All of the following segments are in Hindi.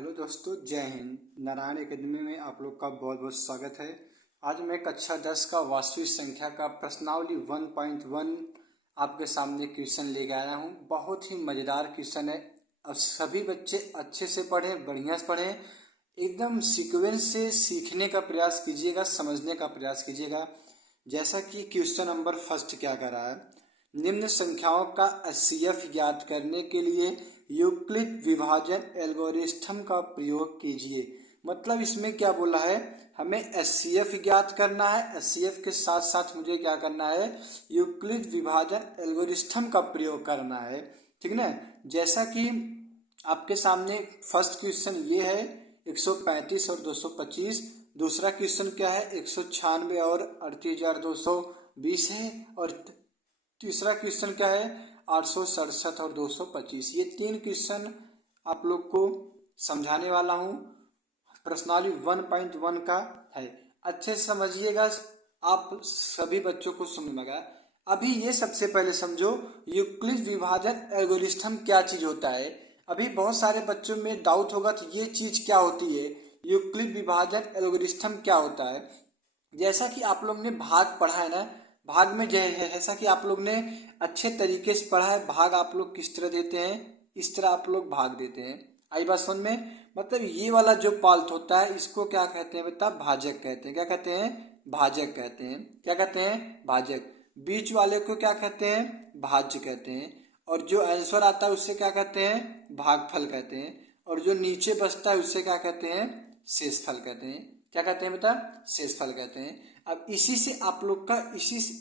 हेलो दोस्तों, जय हिंद। नारायण एकेडमी में आप लोग का बहुत बहुत स्वागत है। आज मैं कक्षा 10 का वास्तविक संख्या का प्रश्नावली 1.1 आपके सामने क्वेश्चन लेके आया हूँ। बहुत ही मज़ेदार क्वेश्चन है और सभी बच्चे अच्छे से पढ़ें, बढ़िया से पढ़ें, एकदम सीक्वेंस से सीखने का प्रयास कीजिएगा, समझने का प्रयास कीजिएगा। जैसा कि क्वेश्चन नंबर फर्स्ट क्या कर रहा है, निम्न संख्याओं का एचसीएफ ज्ञात करने के लिए यूक्लिड विभाजन एल्गोरिथम का प्रयोग कीजिए। मतलब इसमें क्या बोला है, हमें एचसीएफ ज्ञात करना है, एचसीएफ के साथ साथ मुझे क्या करना है, यूक्लिड विभाजन एल्गोरिथम का प्रयोग करना है। ठीक ना। जैसा कि आपके सामने फर्स्ट क्वेश्चन ये है 135 और 225। दूसरा क्वेश्चन क्या है, 196 और 38,220 है। और तीसरा क्वेश्चन क्या है, 867 और 225। ये तीन क्वेश्चन आप लोग को समझाने वाला हूँ। प्रश्नावली 1.1 का है, अच्छे से समझिएगा, आप सभी बच्चों को समझ में आएगा। अभी ये सबसे पहले समझो यूक्लिड विभाजन एल्गोरिथम क्या चीज होता है। अभी बहुत सारे बच्चों में डाउट होगा तो ये चीज क्या होती है, यूक्लिड विभाजन एल्गोरिथम क्या होता है। जैसा कि आप लोग ने भाग पढ़ा है ना, भाग में जैसा कि आप लोग ने अच्छे तरीके से पढ़ा है, भाग आप लोग किस तरह देते हैं, इस तरह आप लोग भाग देते हैं। आई बात समझ में। मतलब ये वाला जो पार्ट होता है इसको क्या कहते हैं बेटा, भाजक कहते हैं। क्या कहते हैं, भाजक कहते हैं। क्या कहते हैं, भाजक। बीच वाले को क्या कहते हैं, भाज्य कहते हैं। और जो आंसर आता है उससे क्या कहते हैं, भागफल कहते हैं। और जो नीचे बचता है उससे क्या कहते हैं, शेषफल कहते हैं। क्या कहते हैं बेटा, शेषफल कहते हैं। अब इसी से आप लोग का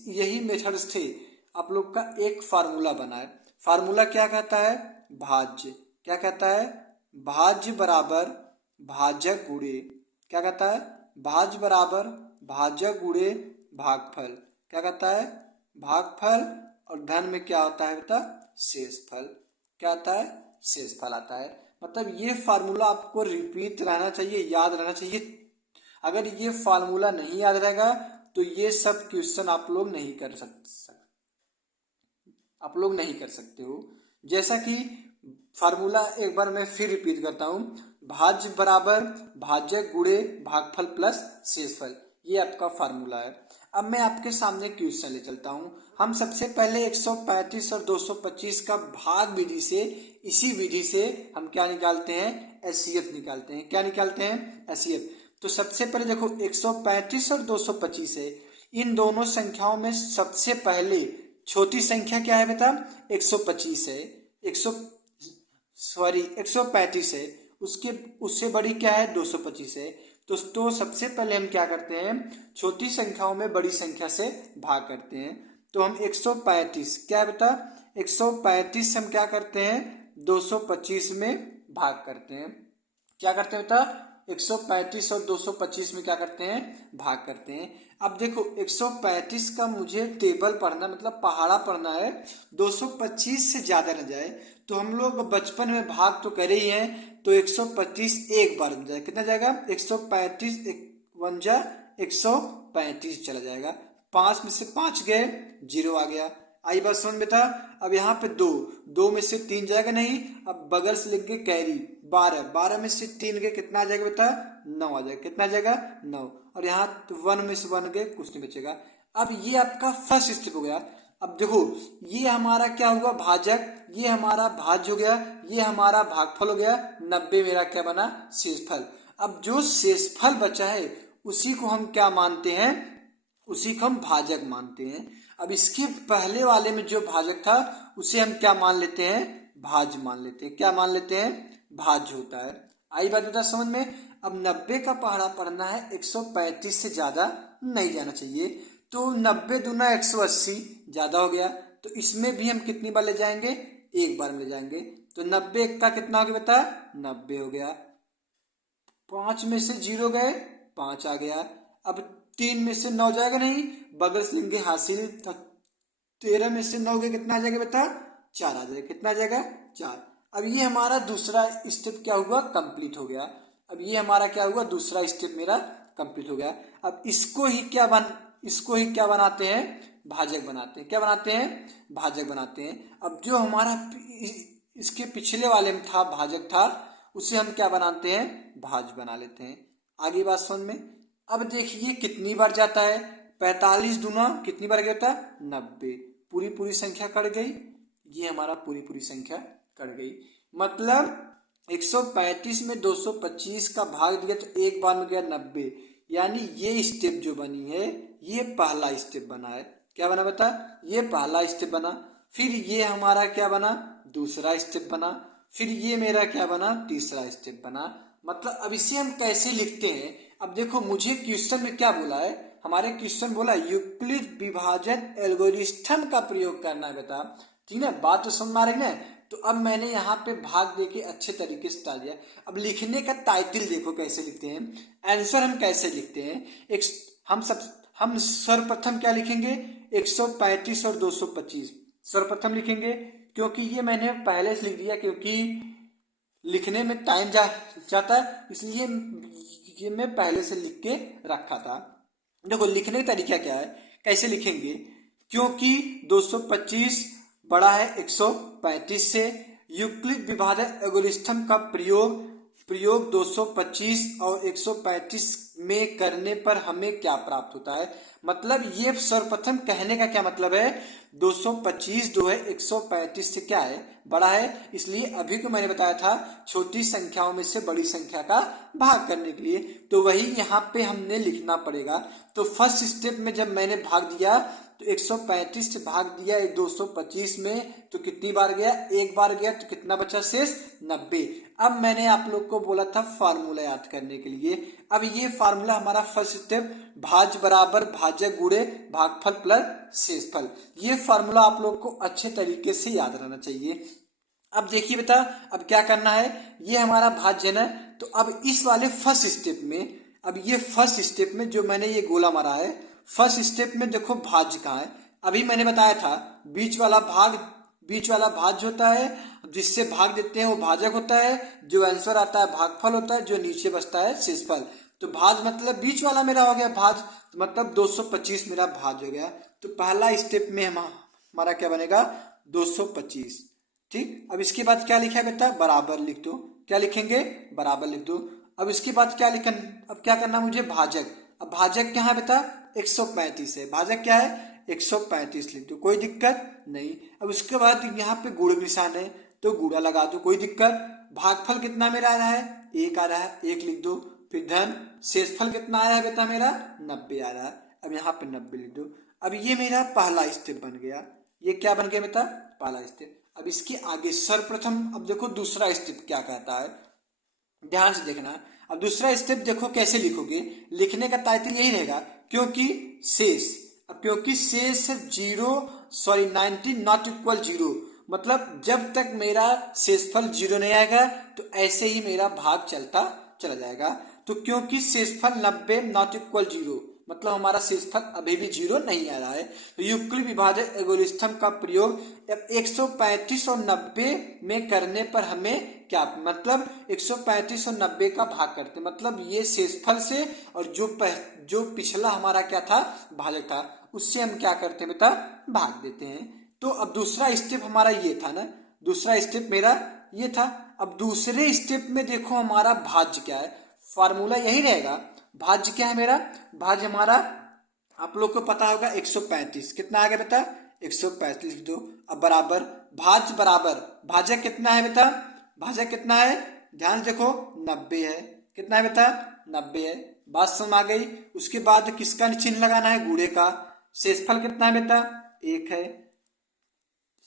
यही मेथड से आप लोग का एक फार्मूला बना है। फार्मूला क्या कहता है, भाज्य। क्या कहता है, भाज्य बराबर भाजक गुणे, क्या कहता है, भाज्य बराबर भाजक गुणे भागफल। क्या कहता है, भागफल। और धन में क्या होता है बेटा, शेषफल। क्या आता है, शेषफल आता है। मतलब ये फार्मूला आपको रिपीट रहना चाहिए, याद रहना चाहिए। अगर ये फार्मूला नहीं याद रहेगा तो ये सब क्वेश्चन आप लोग नहीं कर सकते हो। जैसा कि फार्मूला एक बार मैं फिर रिपीट करता हूँ, भाज्य बराबर भाजक गुणे भागफल प्लस शेषफल, ये आपका फार्मूला है। अब मैं आपके सामने क्वेश्चन ले चलता हूँ। हम सबसे पहले 135 और 225 का भाग विधि से, इसी विधि से हम क्या निकालते हैं, एचसीएफ निकालते हैं। क्या निकालते हैं, एचसीएफ। तो सबसे पहले देखो 135 और 225 है, इन दोनों संख्याओं में सबसे पहले छोटी संख्या क्या है बेटा, 125 है। 135 है, उससे बड़ी क्या है, 225 है। तो सबसे पहले हम क्या करते हैं, छोटी संख्याओं में बड़ी संख्या से भाग करते हैं। तो हम 135 क्या है बेटा, 135 हम क्या करते हैं, 225 में भाग करते हैं। क्या करते हैं बेटा, 135 और 225 में क्या करते हैं, भाग करते हैं। अब देखो 135 का मुझे टेबल पढ़ना, मतलब पहाड़ा पढ़ना है, 225 से ज्यादा न जाए। तो हम लोग बचपन में भाग तो करे ही हैं, तो 125 एक बार में जाए, कितना जाएगा, 135 वन जा 135 चला जाएगा। 5 में से 5 गए, 0 आ गया। आई बात समझ में था। अब यहाँ पे 2 में से 3 जाएगा नहीं, अब बगल से लिख के कैरी 12 में से 3 गए, कितना आ जाएगा बेटा, 9 आ जाएगा। कितना आ जाएगा, 9। और यहाँ 1 में से 1 गए, कुछ नहीं बचेगा। अब ये आपका फर्स्ट स्टेप हो गया। अब देखो ये हमारा क्या हुआ, भाजक, ये हमारा भाज्य हो गया, ये हमारा भागफल हो गया। 90 मेरा क्या बना, शेषफल। अब जो शेषफल बचा है उसी को हम क्या मानते हैं, उसी को हम भाजक मानते हैं। अब इसके पहले वाले में जो भाजक था उसे हम क्या मान लेते हैं, भाज्य मान लेते हैं। क्या मान लेते हैं, भाज्य होता है। आई बात बेटा समझ में। अब 90 का पहाड़ा पढ़ना है, 135 से ज्यादा नहीं जाना चाहिए। तो 90 दूना 180 ज्यादा हो गया, तो इसमें भी हम कितनी बार ले जाएंगे, एक बार में ले जाएंगे। तो 90 का कितना हो गया बेटा, 90 हो गया। 5 में से 0 गए, 5 आ गया। अब 3 में से 9 जाएगा नहीं, बगल से लेंगे हासिल, 13 में से 9 गए, कितना आ जाएगा बेटा, 4 आ जाएगा। कितना आ जाएगा, 4। अब ये हमारा दूसरा स्टेप क्या हुआ, कंप्लीट हो गया। अब ये हमारा क्या हुआ, दूसरा स्टेप मेरा कंप्लीट हो गया। अब इसको ही क्या बनाते हैं, भाजक बनाते हैं। क्या बनाते हैं, भाजक बनाते हैं। अब जो हमारा इसके पिछले वाले में था, भाजक था, उसे हम क्या बनाते हैं, भाज्य बना लेते हैं। आगे बात समझ में। अब देखिए कितनी बार जाता है, 45 दूना कितनी बार गया था, 90। पूरी पूरी संख्या कट गई, ये हमारा पूरी पूरी संख्या कट गई। मतलब 135 में 225 का भाग दिया तो एक बार में गया 90। यानी ये स्टेप जो बनी है ये पहला स्टेप बना है। क्या बना बता, ये पहला स्टेप बना। फिर ये हमारा क्या बना, दूसरा स्टेप बना। फिर ये मेरा क्या बना, तीसरा स्टेप बना। मतलब अब इसे हम कैसे लिखते हैं। अब देखो मुझे क्वेश्चन में क्या बोला है, हमारे क्वेश्चन बोला यूक्लिड विभाजन एल्गोरिथम का प्रयोग करना है बेटा। ठीक है, बात तो समझ में आ रही ना। तो अब मैंने यहाँ पे भाग देके अच्छे तरीके से डाल दिया। अब लिखने का टाइटल देखो कैसे लिखते हैं, आंसर हम कैसे लिखते हैं। एक हम सर्वप्रथम क्या लिखेंगे, 135 और 225 सर्वप्रथम लिखेंगे, क्योंकि ये मैंने पहले से लिख दिया, क्योंकि लिखने में टाइम जाता है, इसलिए ये मैं पहले से लिख के रखा था। देखो लिखने का तरीका क्या है, कैसे लिखेंगे, क्योंकि 225 बड़ा है 135 से, यूक्लिड विभाजन एल्गोरिथम का प्रयोग 225 और 135 में करने पर हमें क्या प्राप्त होता है। मतलब ये सर्वप्रथम कहने का क्या मतलब है, 225 जो है 135 से क्या है, बड़ा है। इसलिए अभी को मैंने बताया था छोटी संख्याओं में से बड़ी संख्या का भाग करने के लिए, तो वही यहाँ पे हमने लिखना पड़ेगा। तो फर्स्ट स्टेप में जब मैंने भाग दिया तो 135 से भाग दिया 225 में, तो कितनी बार गया, एक बार गया, तो कितना बचा शेष, 90। अब मैंने आप लोग को बोला था फार्मूला याद करने के लिए। अब ये फार्मूला हमारा फर्स्ट स्टेप, भाज्य बराबर भाजक गुणे भागफल प्लस शेषफल, ये फार्मूला आप लोग को अच्छे तरीके से याद रहना चाहिए। अब देखिए बेटा, अब क्या करना है, ये हमारा भाज्य है ना, तो अब इस वाले फर्स्ट स्टेप में, अब ये फर्स्ट स्टेप में जो मैंने ये गोला मारा है, फर्स्ट स्टेप में देखो भाज्य कहाँ है। अभी मैंने बताया था बीच वाला भाज्य होता है, जिससे भाग देते हैं वो भाजक होता है, जो आंसर आता है भागफल होता है, जो नीचे बचता है शेषफल। तो भाज मतलब बीच वाला मेरा हो गया भाज, मतलब 225 मेरा भाज हो गया। तो पहला स्टेप में हमारा क्या बनेगा, 225। ठीक, अब इसके बाद क्या लिखा है बेटा, बराबर लिख दो। क्या लिखेंगे, बराबर लिख दो। अब इसके बाद क्या लिखन, अब क्या करना मुझे, भाजक। अब भाजक क्या है बेटा, 135 है, भाजक क्या है 135 लिख दो, कोई दिक्कत नहीं। अब उसके बाद यहाँ पे गुण निशान है तो गुणा लगा दो, कोई दिक्कत। भागफल कितना मेरा आ रहा है, एक आ रहा है, एक लिख दो। फिर धन शेषफल कितना आया है बेटा मेरा, 90 आ रहा है। अब यहाँ पे 90 लिख दो। अब ये मेरा पहला स्टेप बन गया। ये क्या बन गया बेटा, पहला स्टेप। अब इसके आगे सर्वप्रथम, अब देखो दूसरा स्टेप क्या कहता है, ध्यान से देखना। अब दूसरा स्टेप देखो कैसे लिखोगे, लिखने का टाइटल यही रहेगा, क्योंकि शेष। अब क्योंकि शेष 90 नॉट इक्वल 0, मतलब जब तक मेरा शेषफल 0 नहीं आएगा तो ऐसे ही मेरा भाग चलता चला जाएगा। तो क्योंकि शेषफल 90 नॉट इक्वल 0, मतलब हमारा शेषफल अभी भी 0 नहीं आ रहा है। तो यूक्लिड विभाजन एल्गोरिथम का प्रयोग 135 और 90 में करने पर हमें क्या, मतलब 135 और 90 का भाग करते, मतलब ये शेषफल से, और जो पिछला हमारा क्या था, भाजक था, उससे हम क्या करते हैं बेटा, भाग देते हैं। तो अब दूसरा स्टेप हमारा ये था ना, दूसरा स्टेप मेरा ये था। अब दूसरे स्टेप में देखो हमारा भाज्य क्या है, फार्मूला यही रहेगा। भाज्य क्या है मेरा, भाज्य हमारा आप लोग को पता होगा 135, कितना आ गया बेटा, 135 लिख दो। अब बराबर भाज्य बराबर भाजक कितना है बेटा, भाजक कितना है, ध्यान से देखो 90 है, कितना है बेटा, 90 है। बात समझ आ गई। उसके बाद किसका चिन्ह लगाना है, गुणे का। शेषफल कितना है बेटा, 1 है,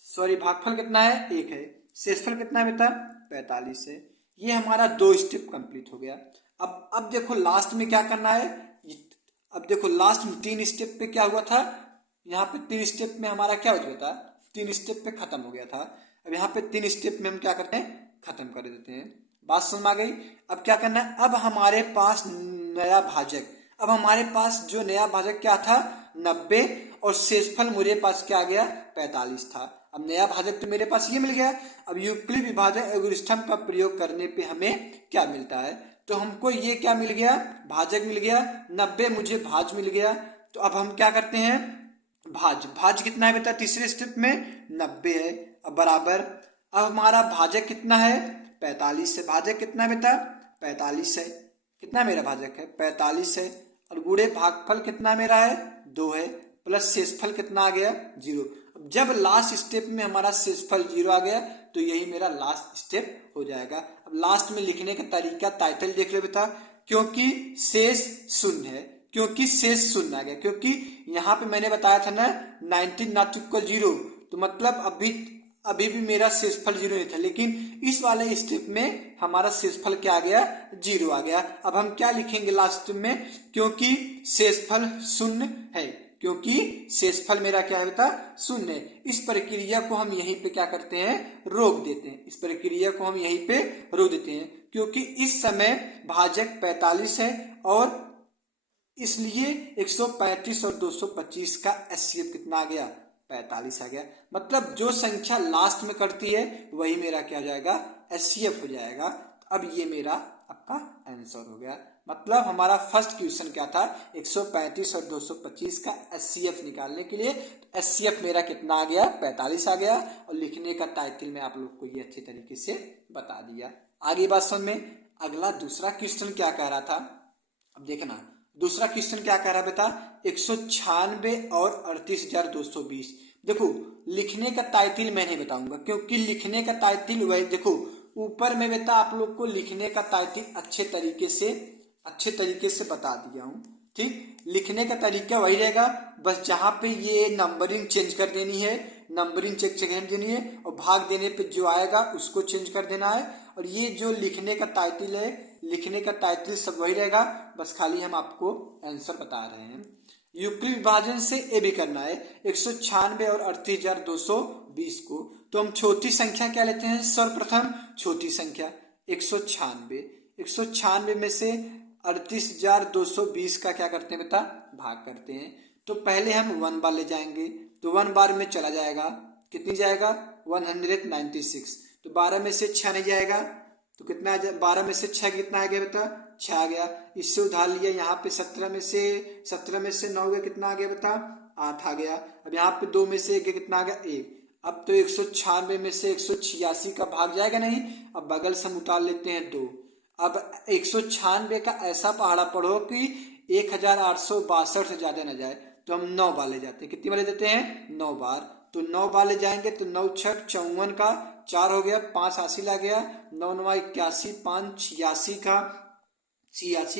सॉरी भागफल कितना है, 1 है। शेषफल कितना है बेटा, 45 है। ये हमारा 2 स्टेप कंप्लीट हो गया। अब देखो लास्ट में क्या करना है, अब देखो लास्ट में 3 स्टेप पे क्या हुआ था, यहाँ पे 3 स्टेप में हमारा क्या हो था, 3 स्टेप पे खत्म हो गया था। अब यहाँ पे 3 स्टेप में हम क्या करते हैं, खत्म कर देते हैं। बात समझ आ गई। अब क्या करना है, अब हमारे पास नया भाजक, अब हमारे पास जो नया भाजक क्या था, 90, और शेषफल मेरे पास क्या आ गया, 45 था। अब नया भाजक तो मेरे पास ये मिल गया। अब यूक्लिड विभाजन एल्गोरिथम का प्रयोग करने पे हमें क्या मिलता है, तो हमको ये क्या मिल गया, भाजक मिल गया, 90 मुझे भाज मिल गया। तो अब हम क्या करते हैं, भाज कितना है बेटा, तीसरे स्टेप में 90 है। अब बराबर, अब हमारा भाजक कितना है, 45 है। भाजक कितना बेटा 45 है। कितना मेरा भाजक है 45 है। और गुणे भागफल कितना मेरा है 2 है। प्लस शेषफल कितना आ गया 0। अब जब लास्ट स्टेप में हमारा शेषफल 0 आ गया तो यही मेरा लास्ट स्टेप हो जाएगा। अब लास्ट में लिखने का तरीका टाइटल देख लो बेटा, क्योंकि शेष शून्य है, क्योंकि शेष शून्य आ गया, क्योंकि यहाँ पे मैंने बताया था ना 19 नॉट इक्वल 0, तो मतलब अभी भी मेरा शेषफल 0 नहीं था, लेकिन इस वाले स्टेप में हमारा शेषफल क्या आ गया 0 आ गया। अब हम क्या लिखेंगे लास्ट में, क्योंकि शेषफल शून्य है, क्योंकि शेषफल मेरा क्या है बेटा शून्य है। इस प्रक्रिया को हम यहीं पे क्या करते हैं रोक देते हैं, इस प्रक्रिया को हम यहीं पे रोक देते हैं, क्योंकि इस समय भाजक 45 है और इसलिए 135 और 225 का एचसीएफ कितना आ गया 45 आ गया। मतलब जो संख्या लास्ट में करती है वही मेरा क्या हो जाएगा एचसीएफ हो जाएगा। अब ये मेरा आपका आंसर हो गया। मतलब हमारा फर्स्ट क्वेश्चन क्या था 135 और 225 का एचसीएफ निकालने के लिए एचसीएफ मेरा कितना आ गया 45 आ गया। और लिखने का टाइटल में आप लोग को ये अच्छे तरीके से बता दिया। आगे बात समझ में। अगला दूसरा क्वेश्चन क्या कह रहा था, अब देखना दूसरा क्वेश्चन क्या कह रहा है बेटा 196 और 38,220। देखो लिखने का टाइटल मैं नहीं बताऊंगा, क्योंकि लिखने का टाइटल वही देखो ऊपर में बेटा आप लोग को लिखने का टाइटल अच्छे तरीके से बता दिया हूँ। ठीक, लिखने का तरीका वही रहेगा, बस जहां पे ये नंबरिंग चेंज कर देनी है, नंबरिंग चेक कर देनी है, और भाग देने पे जो आएगा उसको चेंज कर देना है। और ये जो लिखने का टाइटल है, लिखने का टाइटल सब वही रहेगा, बस खाली हम आपको आंसर बता रहे हैं। यूक्लिड विभाजन से ये भी करना है 196 और 38,220 को, तो हम छोटी संख्या क्या लेते हैं सर्वप्रथम छोटी संख्या 196 में से 38,220 का क्या करते हैं बेटा भाग करते हैं। तो पहले हम 1 बार ले जाएंगे, तो 1 बार में चला जाएगा, कितनी जाएगा 196। तो 12 में से 6 नहीं जाएगा तो कितना 12 में से 6 कितना आ गया बेटा 6 आ गया। इससे उधार लिया, यहाँ पे 17 में से 9 गया, कितना आ गया बेटा 8 आ गया। अब यहाँ पे 2 में से 1 कितना आ गया 1। अब तो 196 में से 186 का भाग जाएगा नहीं, अब बगल से हम उतार लेते हैं 2। अब 196 का ऐसा पहाड़ा पढ़ो कि 1862 से ज्यादा न जाए, तो हम 9 बार ले जाते हैं। कितनी बार ले देते हैं 9 बार। तो 9 बार ले जाएंगे तो 9 छक 54 का 4 हो गया, 5 हासिल आ गया, 9 9 81, 5 86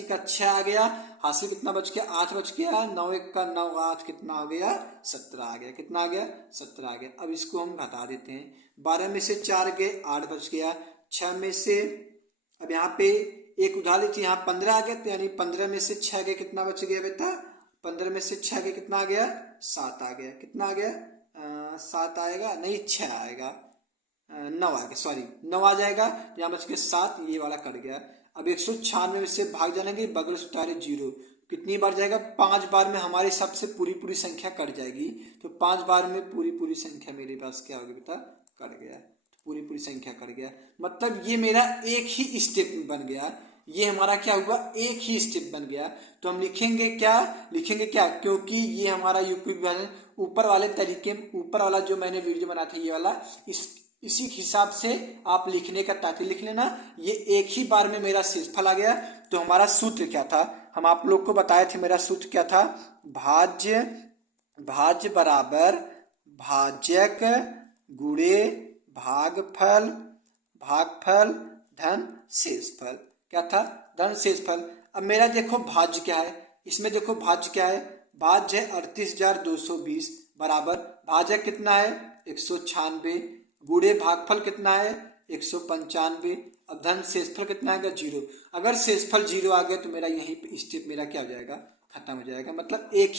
का 6 आ गया, हासिल कितना बच गया 8 बच गया, 9 1 का 9 8 कितना हो गया 17 आ गया। कितना आ गया 17 आ गया। अब इसको हम घटा देते हैं, 12 में से 4 गए 8 बच गया, 6 में से अब यहाँ पे एक उधार लीजिए, यहाँ 15 आ गया, तो यानी 15 में से 6 गए कितना बच गया बेटा 15 में से 6 गए कितना आ गया 7 आ गया। कितना आ गया 7 आएगा नहीं 6 आएगा, 9 आ गया, सॉरी 9 आ जाएगा, यहाँ बच के 7, ये वाला कट गया। अब 196 में से भाग जाएंगे, बगल से उतारे 0, कितनी बार जाएगा 5 बार में हमारे हिसाब से पूरी संख्या कट जाएगी। तो 5 बार में पूरी संख्या मेरे पास क्या होगी बेटा कट गया, पूरी संख्या कट गया। मतलब ये मेरा एक ही स्टेप में बन गया, ये हमारा क्या हुआ एक ही स्टेप बन गया। तो हम लिखेंगे क्या क्योंकि ये हमारा यूपी विभाजन ऊपर वाले तरीके, ऊपर वाला जो मैंने वीडियो बनाया था ये वाला, इसी हिसाब से आप लिखने का ताकि लिख लेना। ये एक ही बार में मेरा शेषफल आ गया। तो हमारा सूत्र क्या था, हम आप लोग को बताए थे, मेरा सूत्र क्या था भाज्य बराबर भाजक गुणे भागफल धन शेषफल। क्या था धन शेषफल। अब मेरा देखो भाज्य क्या है, इसमें देखो भाज्य क्या है, भाज्य है 38,220 बराबर भाजक कितना है 196, गुणे भागफल कितना है 195, अब धन शेषफल कितना आएगा 0। अगर शेषफल 0 आ गया तो मेरा यहीं पे स्टेप मेरा क्या हो जाएगा खत्म हो जाएगा। मतलब एक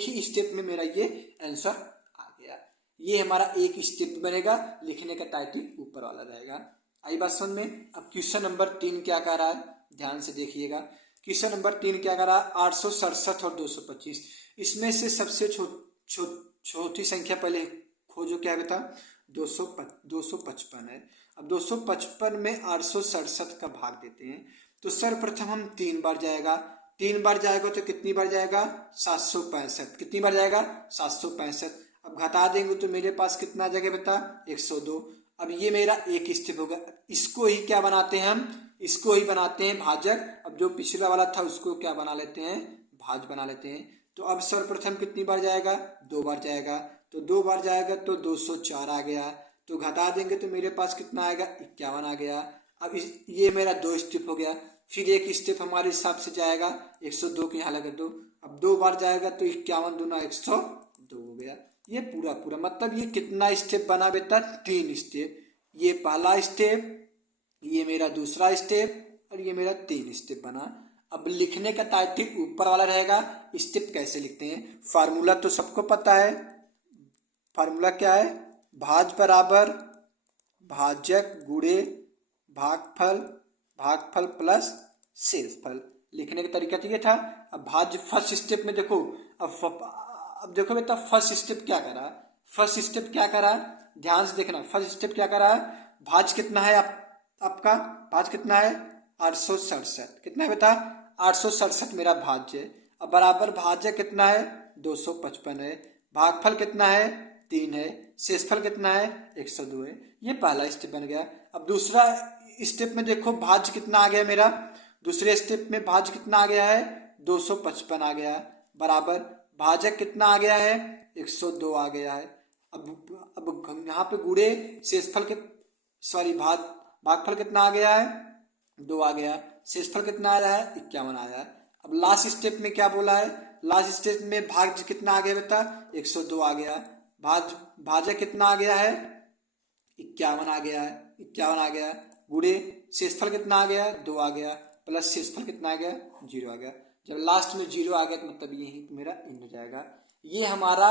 ही स्टेप में मेरा ये आंसर आ गया। ये हमारा एक स्टेप बनेगा, लिखने का टाइटल ऊपर वाला रहेगा। आई बात समझ में। अब क्वेश्चन नंबर 3 क्या कह रहा है, ध्यान से देखिएगा। क्वेश्चन नंबर 3 क्या कह रहा है 867 और 225, इसमें से सबसे छोटी संख्या पहले खोजो। क्या बेटा 255 है। अब 255 में 867 का भाग देते हैं, तो सर्वप्रथम हम 3 बार जाएगा, 3 बार जाएगा तो कितनी बार जाएगा 765, कितनी बार जाएगा 765। अब घटा देंगे तो मेरे पास कितना आ जाएगा बेटा 102। अब ये मेरा एक स्टेप हो गया। इसको ही क्या बनाते हैं हम, इसको ही बनाते हैं भाजक। अब जो पिछला वाला था उसको क्या बना लेते हैं, भाज बना लेते हैं। तो अब सर्वप्रथम कितनी बार जाएगा, 2 बार जाएगा। तो 2 बार जाएगा तो 204 आ गया। तो घटा देंगे तो मेरे पास कितना आएगा, 51 आ गया। अब ये मेरा 2 स्टेप हो गया। फिर एक स्टेप हमारे हिसाब से जाएगा, 102 के यहाँ लगा 2। अब 2 बार जाएगा तो 51 दूना 102 हो गया। ये पूरा पूरा मतलब ये कितना स्टेप बना बेटा, 3 स्टेप। ये पहला स्टेप, ये मेरा दूसरा स्टेप और ये मेरा 3 स्टेप बना। अब लिखने का टाइटल ऊपर वाला रहेगा। स्टेप कैसे लिखते हैं, फार्मूला तो सबको पता है। फार्मूला क्या है, भाज बराबर भाजक गुणे भागफल, भागफल प्लस शेषफल। लिखने का तरीका तो ये था। अब भाज्य फर्स्ट स्टेप में देखो, अब देखो बेटा फर्स्ट स्टेप क्या करा, फर्स्ट स्टेप क्या करा, ध्यान से देखना। फर्स्ट स्टेप क्या करा, भाज कितना है आपका, भाज कितना है 867। कितना है बेटा, 867 मेरा भाज्य है। अब बराबर भाज्य कितना है 255 है। भागफल कितना है 3 है। शेषफल कितना है 102 है। ये पहला स्टेप बन गया। अब दूसरा स्टेप में देखो भाज्य कितना आ गया मेरा, दूसरे स्टेप में भाज्य कितना आ गया है 255 आ गया है। बराबर भाजक कितना आ गया है 102 आ गया है। अब यहाँ पे गुणे शेषफल के सॉरी भागफल कितना आ गया है 2 आ गया। शेषफल कितना आया है 51 आया है। अब लास्ट स्टेप में क्या बोला है, लास्ट स्टेप में भाज्य कितना आ गया बेटा 102 आ गया। भाजक कितना आ गया है 51 आ गया है, 51 आ गया। गुणे शेषफल कितना आ गया 2 आ गया, प्लस शेषफल कितना आ गया 0 आ गया। जब लास्ट में 0 आ गया तो मतलब यही मेरा इन हो जाएगा। ये हमारा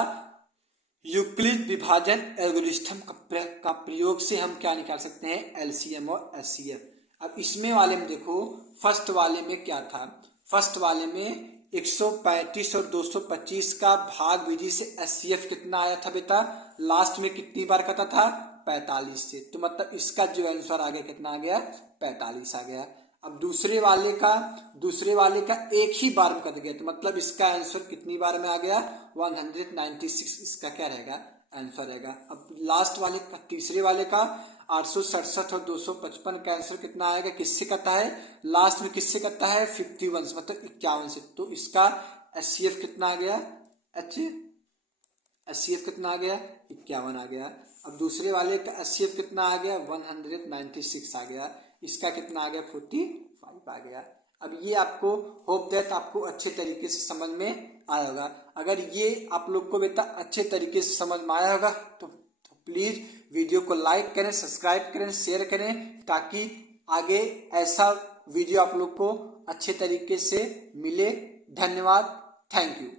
यूक्लिड विभाजन एल्गोरिथम का प्रयोग से हम क्या निकाल सकते हैं, एलसीएम और एचसीएफ। अब इसमें वाले में देखो, फर्स्ट वाले में क्या था, फर्स्ट वाले में 135 और 225 का भाग विधि से एचसीएफ कितना आया था बेटा, लास्ट में कितनी बार कटा था 45 से। तो मतलब इसका जो आंसर आ गया कितना आ गया 45 आ गया। अब दूसरे वाले का एक ही बार में कट गया तो मतलब इसका आंसर कितनी बार में आ गया 196। इसका क्या रहेगा आंसर रहेगा। अब लास्ट वाले का, तीसरे वाले का 867 और 255 का आंसर कितना आएगा, किससे कटा है, लास्ट में किससे कटा है 51 से, मतलब 51 से। तो इसका एचसीएफ कितना आ गया, एचसीएफ कितना आ गया 51 आ गया। अब दूसरे वाले का एचसीएफ कितना आ गया 196 आ गया। इसका कितना आ गया 45 आ गया। अब ये आपको होप दैट आपको अच्छे तरीके से समझ में आया होगा। अगर ये आप लोग को बेटा अच्छे तरीके से समझ में आया होगा तो प्लीज़ वीडियो को लाइक करें, सब्सक्राइब करें, शेयर करें, ताकि आगे ऐसा वीडियो आप लोग को अच्छे तरीके से मिले। धन्यवाद, थैंक यू।